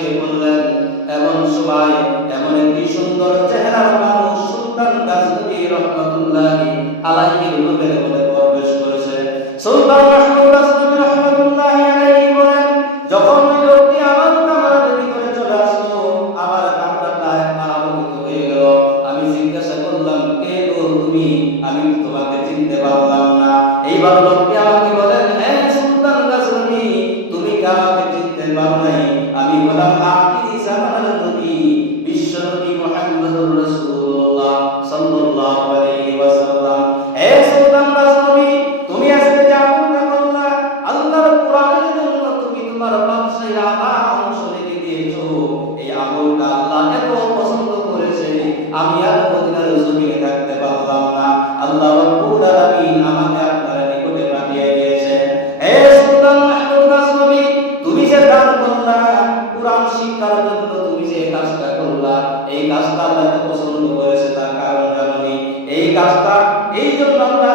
এসে বললেন, এমন সময় এমন একটি সুন্দর চেহারার মানুষ সুলতান গাজনবী রহমাতুল্লাহি আলাইহির রূপের মধ্যে প্রবেশ করেছে। সুলতান গাজনবী রহমাতুল্লাহি আলাইহি বলেন, যখন ওই লোকটি আমার কামরার ভিতরে চলে আসলো, আমার কামরাটা আলোকিত হয়ে গেল। আমি জিজ্ঞাসা করলাম, কে গো তুমি? আমি তোমাকে চিনতে পারলাম না। এইবার লোকটি আমাকে বলেন, হ্যাঁ সুলতান গাজনবী, তুমি কি আমাকে চিনতে পারো নাই? আমি বললাম, আখিরি জামানার নবী বিশ্ব নবী মুহাম্মদুর রাসূলুল্লাহ সাল্লাল্লাহু আলাইহি ওয়াসাল্লাম। হে সুলতান গাজনবী, তুমি আজকে যে আমলটা করলা, আল্লাহর কোরআনের জন্য তুমি তোমার ব্যবসায় আধা অংশ রেখে দিয়েছো। এই আমলটা আল্লাহ এত পছন্দ করেছে, আমি আর মদিনার জমিনে থাকতে পারলাম না। আল্লাহ রাব্বুল আলামিন আমাকে আপনার নিকটে পাঠিয়ে দিয়েছেন। হে সুলতান মাহমুদ গাজনবী, তুমি যে দান করলা, কোরআন শিক্ষার জন্য তুমি যে কাজটা করলা, এই কাজটা আল্লাহ পছন্দ করেছে। তার কারণ জানি, এই কাজটা এই জন্য আল্লাহ